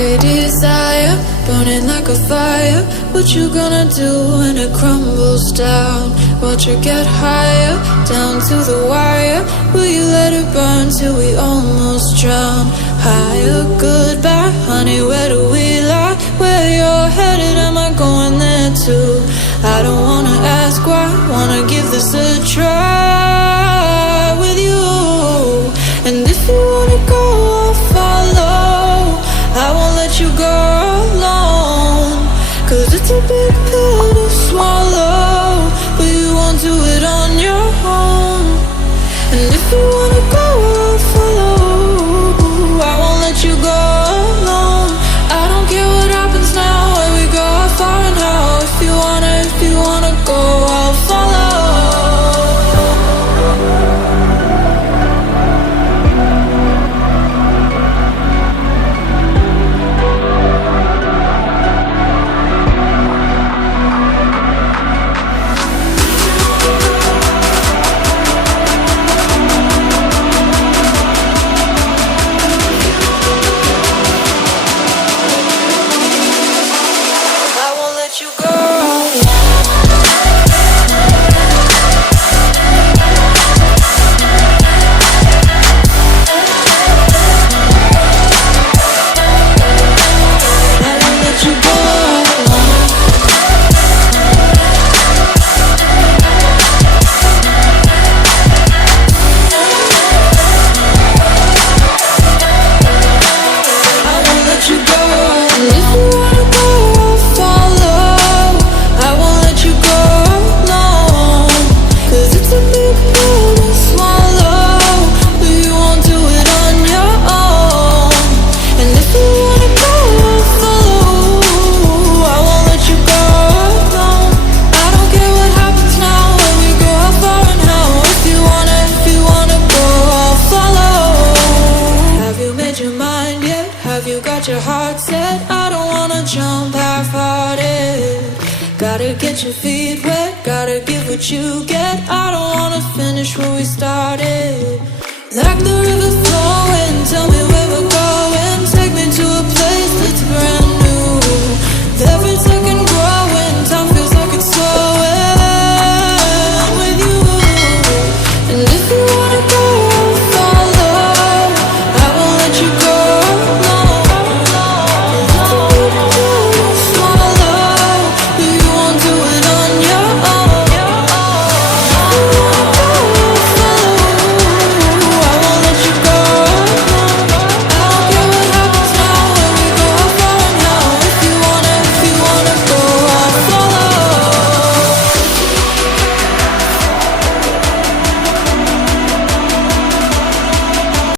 a desire, burning like a fire. What you gonna do when it crumbles down? Watch it get higher, down to the wire. Will you let it burn till we almost drown? Higher, goodbye, honey, where do we lie? Where you're headed, am I going there too? I don't wanna ask why, wanna give this a try with you. And if you wanna go, I'll follow. I won't let you go alone, 'cause it's a big pill to swallow, but you won't do it on your own. And if you wanna go, I'll follow. I won't let you go alone. I don't care what happens now, where we go, how far and how. If you wanna go, I'll follow. Your heart set, I don't wanna jump half-hearted. Gotta get your feet wet, gotta give what you get. I don't wanna finish what we started. Like the